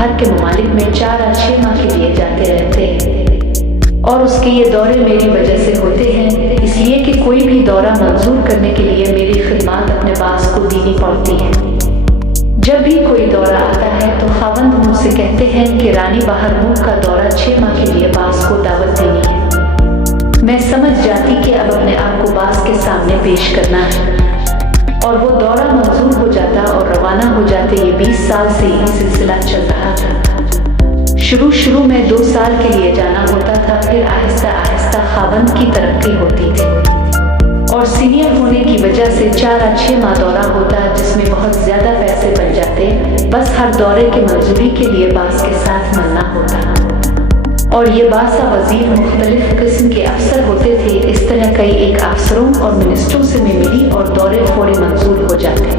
बाहर के ममालिक में 4 या 6 माह के लिए जाते रहते हैं और उसके ये दौरे मेरी वजह से होते हैं, इसलिए कि कोई भी दौरा मंजूर करने के लिए मेरी खिदमत अपने बास को देनी पड़ती है। जब भी कोई दौरा आता है तो खावंद मुझसे कहते हैं कि रानी बाहर मुल्क का दौरा 6 माह के लिए बास को दावत देनी है। मैं समझ जाती कि अब अपने आप को बास के सामने पेश करना है और वो दौरा मंजूर हो जाता और रवाना हो जाते। ये 20 साल से ये सिलसिला चल रहा था। शुरू में 2 साल के लिए जाना होता था, फिर आहिस्ता आहिस्ता खावंद की तरक्की होती थी और सीनियर होने की वजह से 4 या 6 माह दौरा होता, जिसमें बहुत ज्यादा पैसे बन जाते। बस हर दौरे की मंजूरी के लिए बास के साथ मिलना होता और ये बासा वजीर मुख्तलिफ किस्म के अफसर होते थे। इस तरह कई एक अफसरों और मिनिस्टरों से मैं मिली और दौरे फौरी मंजूर हो जाते।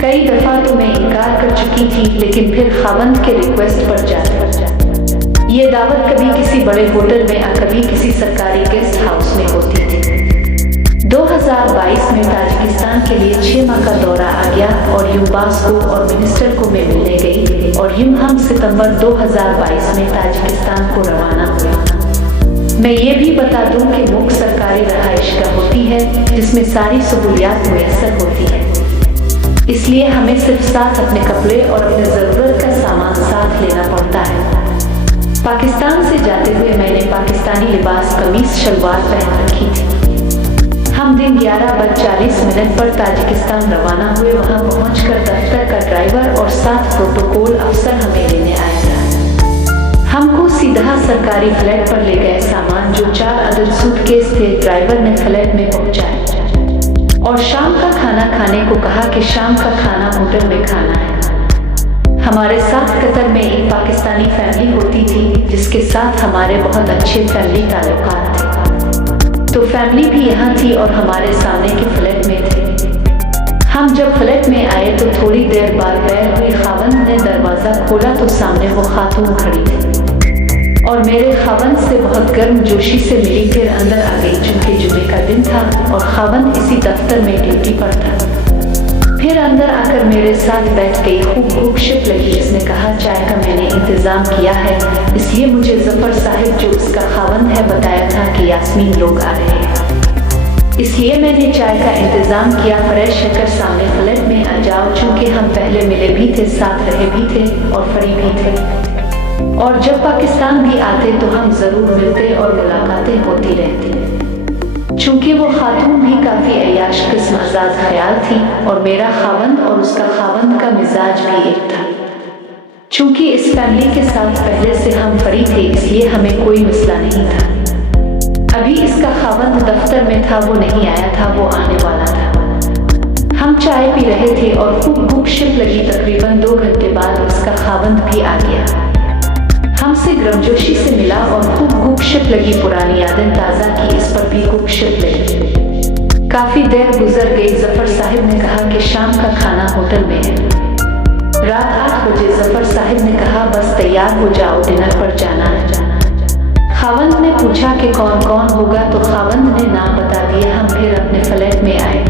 कई दफा तो मैं इनकार कर चुकी थी, लेकिन फिर खावंद के रिक्वेस्ट पर जाते। ये दावत कभी किसी बड़े होटल में और कभी किसी सरकारी गेस्ट हाउस में होती थी। 2022 में ताजिकिस्तान के लिए 6 माह का दौरा आ गया और यूं बास को और मिनिस्टर को मैं मिलने गई और यूं हम सितंबर 2022 में ताजिकिस्तान को रवाना हुए। मैं ये भी बता दूं कि मुख्य सरकारी रहाइशगाह होती है जिसमें सारी सहूलियात मुयस्सर होती है, इसलिए हमें सिर्फ साथ अपने कपड़े और अपने ज़रूरत का सामान साथ लेना पड़ता है। पाकिस्तान से जाते हुए मैंने पाकिस्तानी लिबास कमीज शलवार पहन रखी थी। हम दिन 11:40 पर ताजिकिस्तान रवाना हुए। वहां पहुंचकर दफ्तर का ड्राइवर और 7 प्रोटोकॉल अफसर हमें लेने आया था। हमको सीधा सरकारी फ्लैट पर ले गए। सामान जो 4 अदद सूटकेस थे ड्राइवर ने फ्लैट में पहुंचाए और शाम का खाना खाने को कहा कि शाम का खाना होटल में खाना है। हमारे साथ कतर में एक पाकिस्तानी फैमिली होती थी जिसके साथ हमारे बहुत अच्छे फैमिली ताल्लुकात थे, तो फैमिली भी यहाँ थी और हमारे सामने के फ्लैट में थे। हम जब फ्लैट में आए तो थोड़ी देर बाद गैर हुई खावंद ने दरवाज़ा खोला तो सामने वो खातून खड़ी थी और मेरे खावंद से बहुत गर्म जोशी से मिली। फिर अंदर आ गई चूँकि जुमे का दिन था और खावंद इसी दफ्तर में ड्यूटी पर था। फिर अंदर आकर मेरे साथ बैठ गई। खूब गुपशुप लगी। इसने कहा चाय का मैंने इंतज़ाम किया है, इसलिए मुझे जफर साहिब जो उसका खावंद है बताया था कि यास्मीन लोग आ रहे हैं, इसलिए मैंने चाय का इंतज़ाम किया। फ्रेश होकर सामने फ्लैट में आ जाओ, चूँकि हम पहले मिले भी थे, साथ रहे भी थे और फ्री भी थे और जब पाकिस्तान भी आते तो हम ज़रूर मिलते और मुलाकातें होती रहती। चूँकि वो खातून भी काफ़ी अय्याश किस्म आज़ाद ख्याल थी और मेरा खावंद और उसका खावंद का मिजाज भी एक था। चूँकि इस फैमिली के साथ पहले से हम फ्री थे, इसलिए हमें कोई मसला नहीं था। अभी इसका खावंद दफ्तर में था, वो नहीं आया था, वो आने वाला था। हम चाय पी रहे थे और खूब गुपशुप लगी। तकरीबन 2 घंटे बाद उसका खावंद भी आ गया, हमसे गर्मजोशी से मिला और खूब गुपशुप लगी। पुरानी यादें ताज़ा की, इस पर भी गुपशुप लगी। काफ़ी देर गुजर गई। जफर साहिब ने कहा कि शाम का खाना होटल में है। रात 8 बजे जफर साहिब ने कहा बस तैयार हो जाओ, डिनर पर जाना है। खावंद ने पूछा कि कौन कौन होगा, तो खावंद ने नाम बता दिए। हम फिर अपने फ्लैट में आए।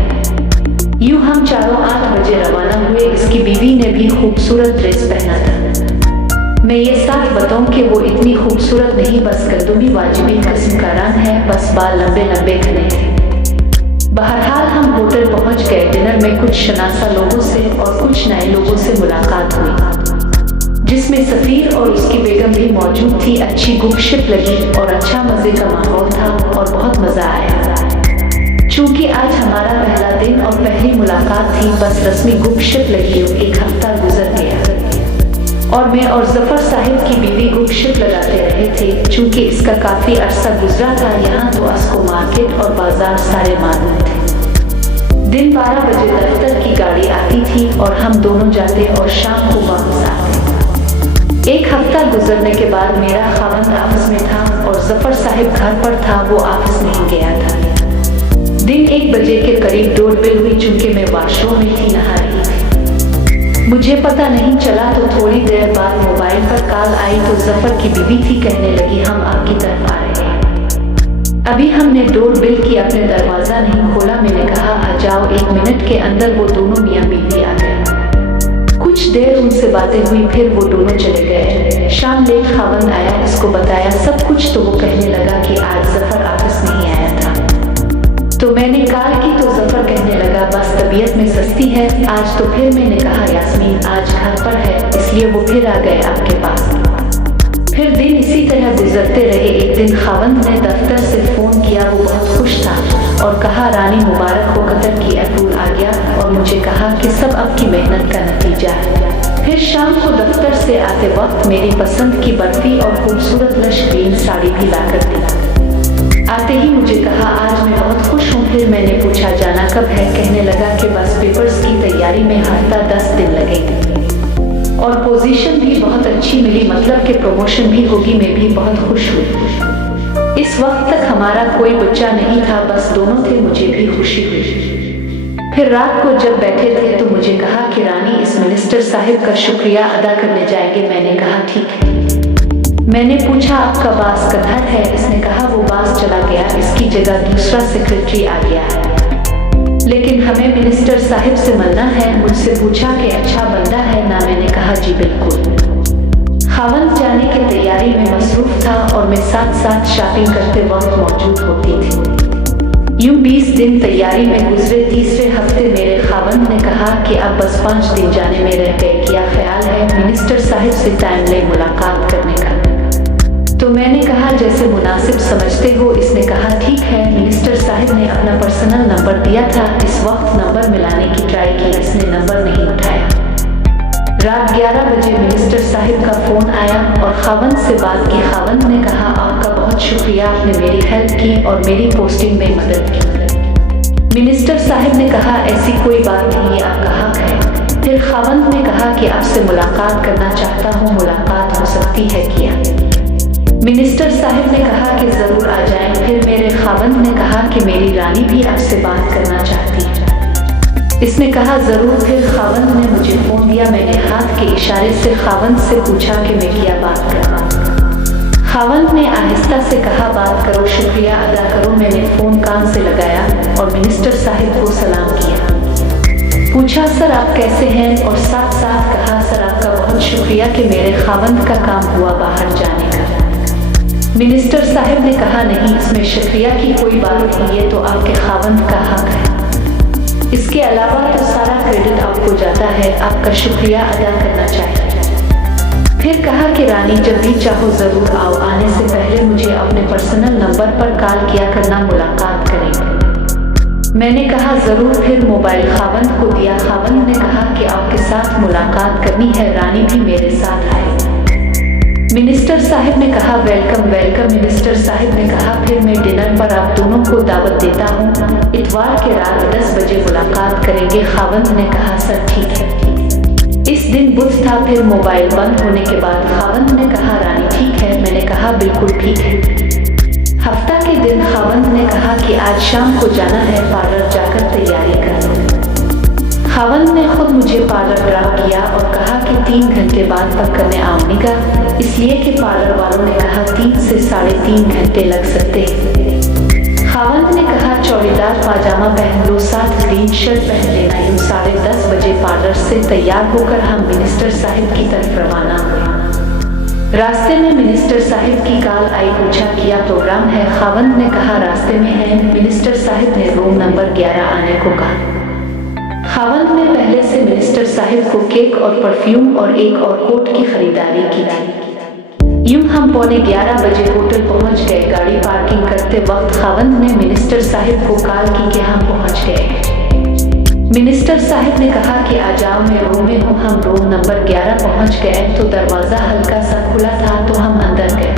यूँ हम चारों 8 बजे रवाना हुए। इसकी बीवी ने भी खूबसूरत ड्रेस पहना था। मैं ये साथ बताऊं कि वो इतनी खूबसूरत नहीं, बस कद्दूमी वाजिबी किस्म का रंग है, बस बाल लंबे लंबे घने थे। बहरहाल हम होटल पहुंच गए। डिनर में कुछ शनासा लोगों से और कुछ नए लोगों से मुलाकात हुई, जिसमें सफ़ीर और उसकी बेगम भी मौजूद थी। अच्छी गुपशुप लगी और अच्छा मज़े का माहौल था और बहुत मज़ा आया। चूँकि आज हमारा पहला दिन और पहली मुलाकात थी, बस रस्मी गुपशुप लगी। 1 हफ्ता गुजर गया और मैं और जफर साहिब की बीवी गुपशुप लगाते रहे थे। चूँकि इसका काफ़ी अरसा गुजरा था यहाँ, तो उसको मार्केट और बाजार सारे मालूम थे। दिन 12 बजे दफ्तर की गाड़ी आती थी और हम दोनों जाते और शाम को वापस आते। 1 हफ्ता गुजरने के बाद मेरा खावंद ऑफिस में था और जफर साहिब घर पर था, वो ऑफिस नहीं गया था। दिन 1 बजे के करीब डोरबेल हुई। चूँकि मैं वॉशरूम में थी, नहा रही थी, मुझे पता नहीं चला। तो थोड़ी देर बाद मोबाइल पर कॉल आई तो जफर की बीवी थी, कहने लगी हम आपकी तरफ आ रहे हैं। अभी हमने डोरबेल की, अपने दरवाज़ा नहीं खोला। मैंने कहा आ जाओ। 1 मिनट के अंदर वो दोनों मियाँ बीवी आ गए। कुछ कुछ देर उनसे बातें हुई, फिर वो दोनों चले गए। शाम लेट खावंद आया, उसको बताया सब कुछ तो वो कहने लगा कि आज जफर ऑफिस नहीं आया था। तो मैंने कॉल की तो जफर कहने लगा बस तबीयत में सस्ती है आज। तो फिर मैंने कहा यास्मीन आज घर पर है इसलिए वो फिर आ गए आपके पास। फिर दिन इसी तरह गुजरते रहे। एक दिन खावंद ने दफ्तर से फोन किया, वो बहुत खुश था और कहा रानी मुबारक हो, कतर की अप्रूवल आ गया और मुझे कहा कि सब आपकी मेहनत का नतीजा है। फिर शाम को दफ्तर से आते वक्त मेरी पसंद की बर्फी और खूबसूरत लश ग्रीन साड़ी भी ला कर दी। आते ही मुझे कहा आज मैं बहुत खुश हूँ। फिर मैंने पूछा जाना कब है? कहने लगा कि बस पेपर्स की तैयारी में हफ्ता 10 दिन लगेंगे और पोजीशन भी बहुत अच्छी मिली, मतलब कि प्रमोशन भी होगी। मैं भी बहुत खुश हुई। इस वक्त तक हमारा कोई बच्चा नहीं था, बस दोनों थे, मुझे भी खुशी हुई। फिर रात को जब बैठे थे तो मुझे कहा कि रानी इस मिनिस्टर साहिब का शुक्रिया अदा करने जाएंगे। मैंने कहा ठीक है। मैंने पूछा आपका बास कधर है? इसने कहा वो बास चला गया, इसकी जगह दूसरा सेक्रेटरी आ गया है, लेकिन हमें मिनिस्टर साहिब से मिलना है। मुझसे पूछा कि अच्छा बंदा है ना? मैंने कहा जी बिल्कुल। खावंद जाने की तैयारी में मसरूफ था और मैं साथ साथ शॉपिंग करते वक्त मौजूद होती थी। यूं 20 दिन तैयारी में गुजरे। तीसरे हफ्ते मेरे खावंद ने कहा कि अब बस 5 दिन जाने में रह गए, क्या ख्याल है मिनिस्टर साहिब से टाइम ले मुलाकात करने का? तो मैंने कहा जैसे मुनासिब समझते हो। इसने कहा ठीक है। मिनिस्टर साहिब ने अपना पर्सनल नंबर दिया था। इस वक्त नंबर मिलाने की ट्राई की, इसने नंबर नहीं उठाया। रात 11 बजे मिनिस्टर साहिब का फोन आया और खावंद से बात की। खावंद ने कहा आपका बहुत शुक्रिया, आपने मेरी हेल्प की और मेरी पोस्टिंग में मदद की। मिनिस्टर साहिब ने कहा ऐसी कोई बात नहीं, ये आपका हक है। फिर खावंद ने कहा कि आपसे मुलाकात करना चाहता हूँ, मुलाकात हो सकती है क्या? मिनिस्टर साहिब ने कहा कि जरूर आ जाएं। फिर मेरे खावंद ने कहा कि मेरी रानी भी आपसे बात करना चाहती है। इसने कहा जरूर। फिर खावंद ने मुझे फोन दिया। मैंने हाथ के इशारे से खावंद से पूछा कि मैं क्या बात करूं। खावंद ने आहिस्ता से कहा बात करो, शुक्रिया अदा करो। मैंने फोन कान से लगाया और मिनिस्टर साहिब को सलाम किया। पूछा सर आप कैसे हैं, और साथ साथ कहा सर आपका बहुत शुक्रिया कि मेरे खावंद का काम हुआ बाहर जाने का। मिनिस्टर साहिब ने कहा नहीं, इसमें शुक्रिया की कोई बात नहीं, ये तो आपके खावंद का हक है। इसके अलावा तो सारा क्रेडिट आपको जाता है, आपका शुक्रिया अदा करना चाहिए। फिर कहा कि रानी जब भी चाहो जरूर आओ, आने से पहले मुझे अपने पर्सनल नंबर पर कॉल किया करना, मुलाकात करेंगे। मैंने कहा जरूर। फिर मोबाइल खावंद को दिया। खावंद ने कहा कि आपके साथ मुलाकात करनी है, रानी भी मेरे साथ आए। मिनिस्टर साहिब ने कहा वेलकम वेलकम। मिनिस्टर साहिब ने कहा फिर मैं डिनर पर आप दोनों को दावत देता हूँ, इतवार के रात 10 बजे मुलाकात करेंगे। खावंद ने कहा सर ठीक है। इस दिन बुध था। फिर मोबाइल बंद होने के बाद खावंद ने कहा रानी ठीक है? मैंने कहा बिल्कुल ठीक है। हफ्ता के दिन खावंद ने कहा कि आज शाम को जाना है पार्लर, जाकर तैयारी कर। खावंद ने खुद मुझे पार्लर ड्रॉप किया और कहा कि 3 घंटे बाद तक करने आऊँगा, इसलिए कि पार्लर वालों ने कहा 3 से 3.5 घंटे लग सकते। खावंद ने कहा चौड़ीदार पाजामा पहन लो, साथ ग्रीन शर्ट पहन लेना। यूं 10:30 बजे पार्लर से तैयार होकर हम मिनिस्टर साहिब की तरफ रवाना हुए। रास्ते में मिनिस्टर साहिब की कॉल आई, पूछा क्या प्रोग्राम है? खावंद ने कहा रास्ते में है। मिनिस्टर साहिब ने रूम नंबर 11 आने को कहा। खावंद ने पहले से मिनिस्टर साहिब को केक और परफ्यूम और एक और कोट की खरीदारी की थी। यूं हम 11:15 बजे होटल पहुंच गए। गाड़ी पार्किंग करते वक्त खावंद ने मिनिस्टर साहिब को कॉल की कि हम पहुंच गए। मिनिस्टर साहिब ने कहा कि आ जाओ, मैं रूम में हूँ। हम रूम नंबर 11 पहुंच गए तो दरवाजा हल्का सा खुला था तो हम अंदर गए।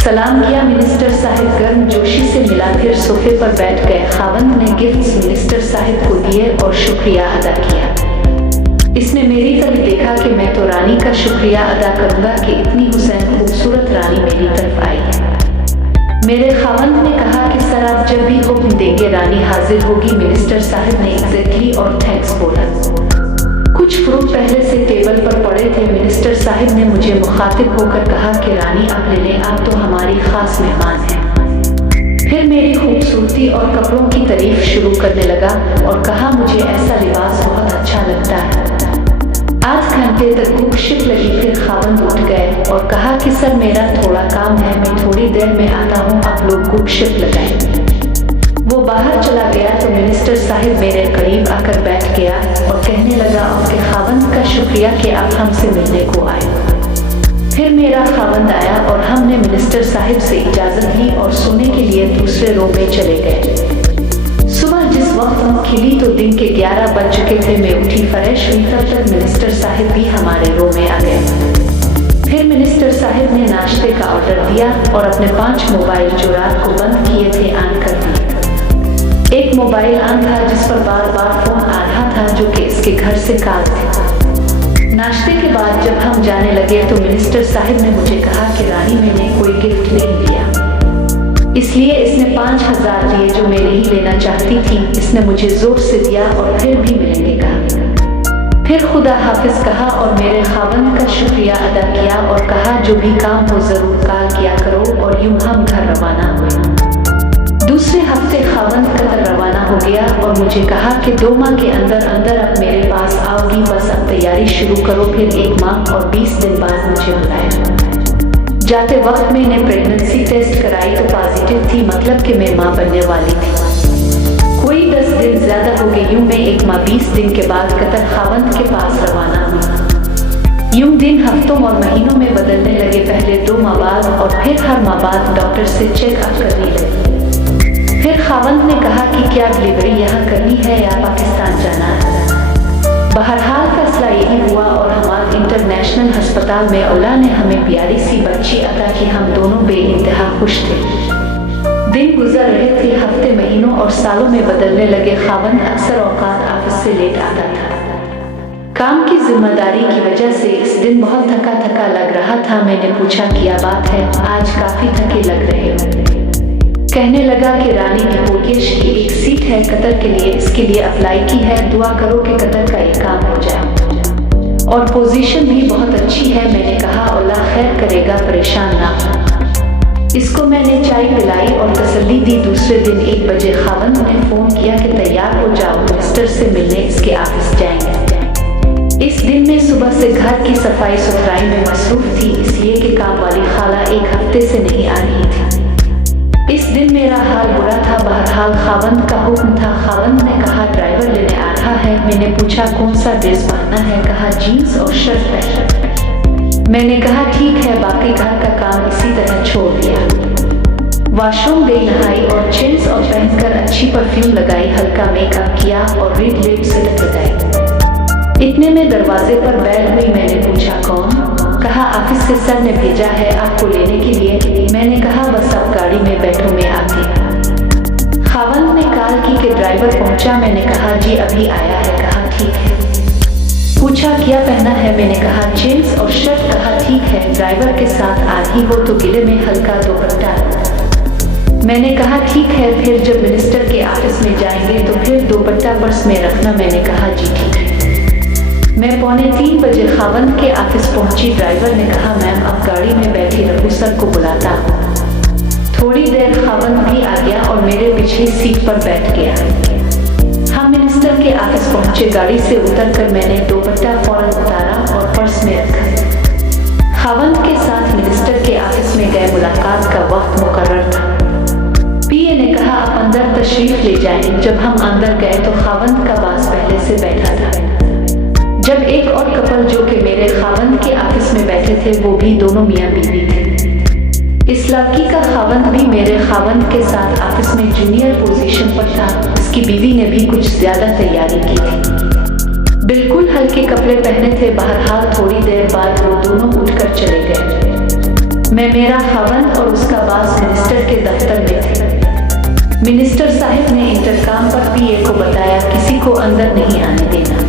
सलाम किया। मिनिस्टर साहिब गर्म जोशी से मिला, फिर सोफे पर बैठ गए। खावंद ने गिफ्ट्स मिनिस्टर साहिब को दिए और शुक्रिया अदा किया। इसने मेरी तरफ देखा कि मैं तो रानी का शुक्रिया अदा करूंगा कि इतनी हुसैन खूबसूरत रानी मेरी तरफ आई है। मेरे खावंद ने कहा कि सर आप जब भी हुक्म देंगे रानी हाजिर होगी। मिनिस्टर साहिब ने एग्जैक्टली और थैंक्स बोला। कुछ फ्रूट पहले से टेबल पर पड़े थे। मिनिस्टर साहिब ने मुझे मुखातिब होकर कहा कि रानी आप ले लें, आप तो हमारी खास मेहमान हैं। फिर मेरी खूबसूरती और कपड़ों की तारीफ शुरू करने लगा और कहा मुझे ऐसा लिबास बहुत अच्छा लगता है। आध घंटे तक गुपशुप लगी। फिर खावंद उठ गए और कहा कि सर मेरा थोड़ा काम है, मैं थोड़ी देर में आता हूँ, आप लोग गुपशुप लगाएं। वो बाहर चला गया तो मिनिस्टर साहिब मेरे करीब आकर बैठ गया और कहने लगा आपके खावंद का शुक्रिया कि आप हमसे मिलने को आए। फिर मेरा खावंद आया और हमने मिनिस्टर साहिब से इजाज़त ली और सोने के लिए दूसरे रूम में चले गए। सुबह जिस वक्त हम खिली तो दिन के 11 बज चुके थे। मैं उठी, फ्रेश हुई, तब तक मिनिस्टर साहिब भी हमारे रूम में आ गए। फिर मिनिस्टर साहिब ने नाश्ते का ऑर्डर दिया और अपने 5 मोबाइल जो रात को बंद किए थे ऑन कर दिए। एक मोबाइल ऑन था जिस पर बार बार फोन आ रहा था, जो कि इसके घर से कॉल थे। नाश्ते के बाद जब हम जाने लगे तो मिनिस्टर साहिब ने मुझे कहा कि रानी मैंने कोई गिफ्ट नहीं दिया, इसलिए इसने 5000 दिए जो मैं नहीं लेना चाहती थी। इसने मुझे जोर से दिया और फिर भी मिलेंगे कहा। फिर खुदा हाफिज कहा और मेरे खावंद का शुक्रिया अदा किया और कहा जो भी काम हो जरूर कॉल किया करो। और यूं हम घर रवाना हुए। दूसरे हफ्ते खावंद कतर रवाना हो गया और मुझे कहा कि 2 माह के अंदर अंदर अब मेरे पास आओगी, बस अब तैयारी शुरू करो। फिर 1 माह और 20 दिन बाद मुझे बुलाया। जाते वक्त मैंने प्रेगनेंसी टेस्ट कराई तो पॉजिटिव थी, मतलब कि मैं मां बनने वाली थी। कोई 10 दिन ज्यादा हो गए। यूं मैं 1 माह 20 दिन के बाद कतर खावंद के पास रवाना हुई। यूं दिन हफ्तों और महीनों में बदलने लगे। पहले 2 माह बाद और फिर हर माह बाद डॉक्टर से चेकअप करने लगी। फिर खावंद ने कहा कि क्या डिलीवरी यहाँ करनी है या पाकिस्तान जाना है। बहरहाल फैसला यही हुआ और हमारे इंटरनेशनल अस्पताल में अल्लाह ने हमें प्यारी सी बच्ची अता की। हम दोनों बेइंतहा खुश थे। दिन गुजर रहे थे, हफ्ते महीनों और सालों में बदलने लगे। खावंद अक्सर औकात ऑफिस से लेट आता था। काम की जिम्मेदारी की वजह से इस दिन बहुत थका थका लग रहा था। मैंने पूछा क्या बात है, आज काफी थके लग रहे हो। कहने लगा कि रानी डिपोकेश की एक सीट है कतर के लिए, इसके लिए अप्लाई की है, दुआ करो कि कतर का एक काम हो जाए और पोजीशन भी बहुत अच्छी है। मैंने कहा अल्लाह खैर करेगा, परेशान ना हो। इसको मैंने चाय पिलाई और तसल्ली दी। दूसरे दिन 1 बजे खावंद ने फोन किया कि तैयार हो जाओ, मिनिस्टर से मिलने इसके ऑफिस जाएंगे। इस दिन मैं सुबह से घर की सफाई सुथराई में मसरूफ थी, इसलिए कि काम वाली खाला 1 हफ्ते से नहीं आ रही थी। इस दिन मेरा हाल बुरा था। बहरहाल खावंद का हुक्म था। खावंद ने कहा ड्राइवर लेने आ रहा है। मैंने पूछा कौन सा ड्रेस पहनना है, कहा जीन्स और शर्ट पहन। मैंने कहा ठीक है, बाकी घर का काम इसी तरह छोड़ दिया। वॉशरूम गई, नहाई और चेंज और पहनकर अच्छी परफ्यूम लगाई, हल्का मेकअप किया और रेड लिपस्टिक लगाई। इतने में दरवाजे पर बेल हुई। मैंने पूछा कौन, कहा ऑफिस से सर ने भेजा है आपको लेने के लिए। मैंने कहा बस अब गाड़ी में बैठो, मैं आती। खावंद ने कॉल की कि ड्राइवर पहुंचा। मैंने कहा जी अभी आया है। कहा ठीक है। पूछा क्या पहना है, मैंने कहा जीन्स और शर्ट। कहा ठीक है, ड्राइवर के साथ आ रही हो तो गिले में हल्का दुपट्टा। मैंने कहा ठीक है, फिर जब मिनिस्टर के ऑफिस में जाएंगे तो फिर दुपट्टा पर्स में रखना। मैंने कहा जी ठीक है। मैं 2:45 बजे खावंद के ऑफिस पहुंची। ड्राइवर ने कहा मैम अब गाड़ी में बैठी रहूं, सर को बुलाता। थोड़ी देर खावंद भी आ गया और मेरे पिछली सीट पर बैठ गया। हम मिनिस्टर के ऑफिस पहुंचे। गाड़ी से उतरकर मैंने दुपट्टा फौरन उतारा और पर्स में रखा। खावंद के साथ मिनिस्टर के ऑफिस में गए। मुलाकात का वक्त मुकर्रर था। पीए ने कहा आप अंदर तशरीफ ले जाएं। जब हम अंदर गए तो खावंद का बास पहले से बैठा था। जब एक और कपल जो कि मेरे खावंद के ऑफिस में बैठे थे, वो भी दोनों मियां बीवी थे। इस लड़की का खावंद भी मेरे खावंद के साथ ऑफिस में जूनियर पोजीशन पर था। इसकी बीवी ने भी कुछ ज्यादा तैयारी की थी, बिल्कुल हल्के कपड़े पहने थे। बहरहाल थोड़ी देर बाद वो दोनों उठकर चले गए। मैं, मेरा खावंद और उसका बास मिनिस्टर के दफ्तर में थे। मिनिस्टर साहिब ने इंटरकॉम पर पीए को बताया किसी को अंदर नहीं आने देना।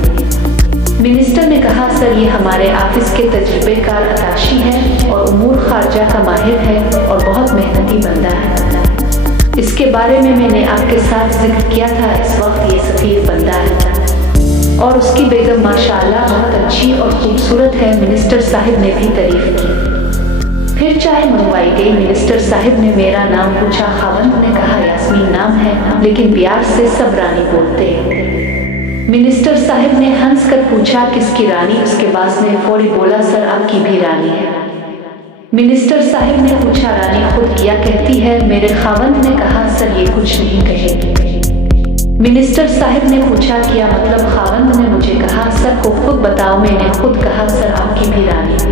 मिनिस्टर ने कहा सर ये हमारे ऑफिस के तजुर्बेकार अताशी है और उमूर खारजा का माहिर है और बहुत मेहनती बंदा है। इसके बारे में मैंने आपके साथ जिक्र किया था। इस वक्त ये सफीर बंदा है और उसकी बेगम माशाअल्लाह बहुत अच्छी और खूबसूरत है। मिनिस्टर साहिब ने भी तारीफ की। फिर चाय मंगवाई गई। मिनिस्टर साहिब ने मेरा नाम पूछा। खावंद ने कहा यास्मीन नाम है, लेकिन प्यार से सब रानी बोलते हैं। मिनिस्टर साहब ने हंसकर पूछा, किसकी रानी? उसके बास ने फौरी बोला, सर आपकी भी रानी है। मिनिस्टर साहब ने पूछा, रानी खुद क्या कहती है? मेरे खावंद ने कहा, सर ये कुछ नहीं कहेगी। मिनिस्टर साहब ने पूछा, क्या मतलब? खावंद ने मुझे कहा, सर को खुद बताओ। मैंने खुद कहा, सर आपकी भी रानी।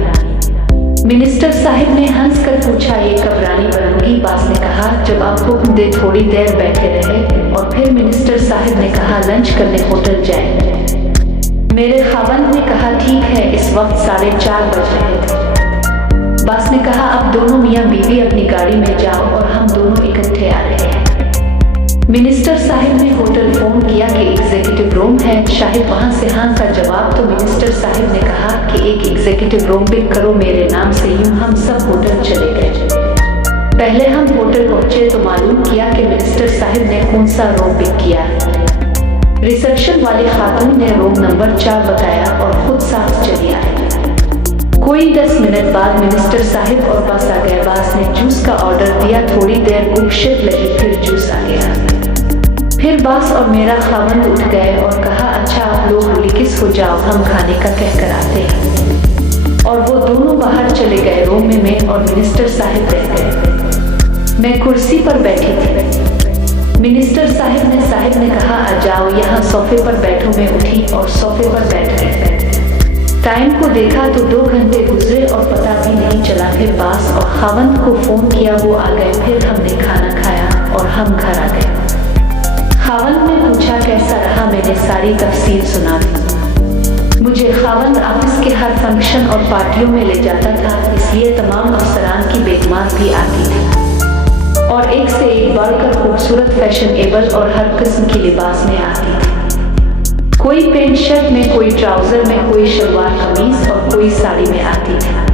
मिनिस्टर साहब ने हंसकर पूछा, ये कब रानी बनूंगी? बास ने कहा, जब आप हुक्म दे। थोड़ी देर बैठे रहे और फिर मिनिस्टर साहब ने कहा, लंच करने होटल जाएंगे। मेरे खावंद ने कहा, ठीक है। इस वक्त 4:30 बज रहे थे। बास ने कहा, अब दोनों मियाँ बीवी अपनी गाड़ी में जाओ और हम दोनों इकट्ठे आ रहे हैं। मिनिस्टर साहब ने होटल फोन किया कि एग्जीक्यूटिव रूम है, शायद वहां से हाँ का जवाब। तो मिनिस्टर साहब ने कहा कि एक एग्जीक्यूटिव रूम बुक करो मेरे नाम से। यूं हम सब होटल चले गए। पहले हम होटल पहुंचे तो मालूम किया कि मिनिस्टर साहब ने कौन सा रूम बुक किया। रिसेप्शन वाली खातून ने रूम नंबर 4 बताया और खुद साथ चली आई। कोई 10 मिनट बाद मिनिस्टर साहब और बास आ गए। बास ने जूस का ऑर्डर दिया। थोड़ी देर गुपशप लगी, फिर जूस आ गया। फिर बास और मेरा खावंद उठ गए और कहा, अच्छा आप लोग रिलैक्स हो जाओ, हम खाने का कह कर आते हैं। और वो दोनों बाहर चले गए। रूम में मैं और मिनिस्टर साहब रह गए। मैं कुर्सी पर बैठी थी। मिनिस्टर साहब ने कहा, आ जाओ यहाँ सोफे पर बैठो। मैं उठी और सोफे पर बैठ गई। टाइम को देखा तो 2 घंटे गुजरे और पता भी नहीं चला। फिर बास और खावंद को फोन किया, वो आ गए। फिर हमने खाना खाया और हम घर आ गए। खावंद ने पूछा, कैसा रहा? मैंने सारी तफसील सुना दी। मुझे खावंद ऑफिस के हर फंक्शन और पार्टियों में ले जाता था, इसलिए तमाम अफसरान की बेगमात भी आती थी और एक से एक बढ़कर खूबसूरत, फैशनेबल और हर किस्म की लिबास में आती थी। कोई पेंट शर्ट में, कोई ट्राउजर में, कोई शलवार कमीज और कोई साड़ी में आती थी।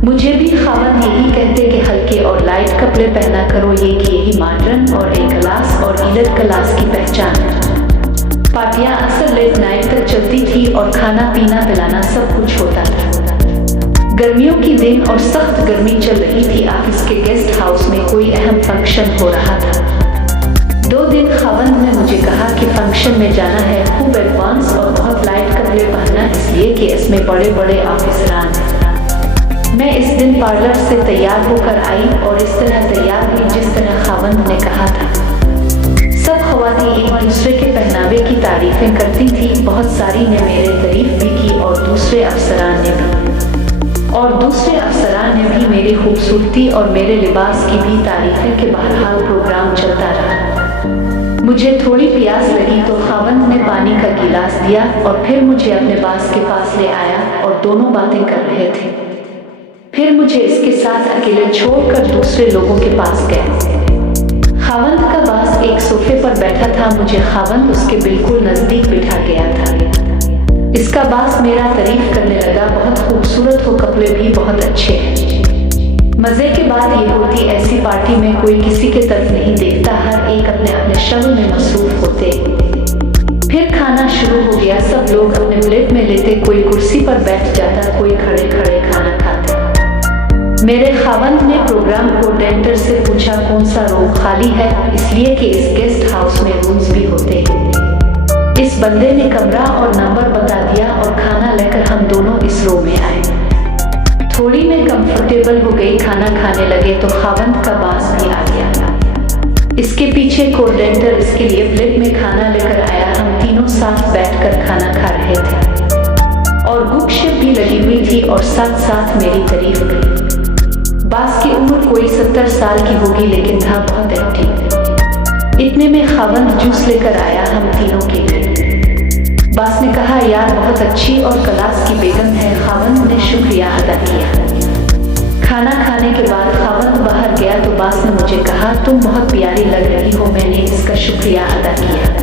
मुझे भी खावंद यही कहते कि हल्के और लाइट कपड़े पहना करो, यही मॉडर्न और ए क्लास और इलट क्लास की पहचान है। पार्टियां अक्सर लेट नाइट तक चलती थी और खाना पीना पिलाना सब कुछ होता था। गर्मियों की दिन और सख्त गर्मी चल रही थी। ऑफिस के गेस्ट हाउस में कोई अहम फंक्शन हो रहा था। 2 दिन खावंद ने मुझे कहा कि फंक्शन में जाना है, खूब एडवांस और बहुत लाइट कपड़े पहनना, इसलिए कि इसमें बड़े बड़े ऑफिसरान हैं। मैं इस दिन पार्लर से तैयार होकर आई और इस तरह तैयार हुई जिस तरह खावंद ने कहा था। सब ख्वातीन एक दूसरे के पहनावे की तारीफें करती थी। बहुत सारी ने मेरे तारीफ भी की और दूसरे अफसरान ने भी मेरी खूबसूरती और मेरे लिबास की भी तारीफें के बहरहाल प्रोग्राम चलता रहा। मुझे थोड़ी प्यास लगी तो खावंद ने पानी का गिलास दिया और फिर मुझे अपने बास के पास ले आया और दोनों बातें कर रहे थे। फिर मुझे इसके साथ अकेले छोड़कर दूसरे लोगों के पास गए। खावंद का बास एक सोफे पर बैठा था। मुझे खावंद उसके बिल्कुल नजदीक बिठा गया था। इसका बास मेरा तारीफ करने लगा, बहुत खूबसूरत हो, कपड़े भी बहुत अच्छे हैं। मजे की बात ये होती, ऐसी पार्टी में कोई किसी के तरफ नहीं देखता, हर एक अपने अपने शगल में मसरूफ होते। फिर खाना शुरू हो गया। सब लोग अपने प्लेट में लेते, कोई कुर्सी पर बैठ जाता, कोई खड़े खड़े खाना खाते। मेरे खावंद ने प्रोग्राम कोऑर्डिनेटर से पूछा, कौन सा रूम खाली है, इसलिए कि इस गेस्ट हाउस में रूम्स भी होते हैं। इस बंदे ने कमरा और नंबर बता दिया और खाना लेकर हम दोनों इस रूम में आए। थोड़ी मैं कंफर्टेबल हो गई, खाना खाने लगे तो खावंद का बास भी आ गया। इसके पीछे कोऑर्डिनेटर इसके लिए प्लेट में खाना लेकर आया। हम तीनों साथ बैठकर खाना खा रहे थे और गुपशप भी लगी हुई थी और साथ साथ मेरी तारीफ भी। बास की उम्र कोई 70 साल की होगी, लेकिन था बहुत एक्टिव। इतने में खावंद जूस लेकर आया हम तीनों के लिए। बास ने कहा, यार बहुत अच्छी और क्लास की बेगम है। खावंद ने शुक्रिया अदा किया। खाना खाने के बाद खावंद बाहर गया तो बास ने मुझे कहा, तुम बहुत प्यारी लग रही हो। मैंने इसका शुक्रिया अदा किया।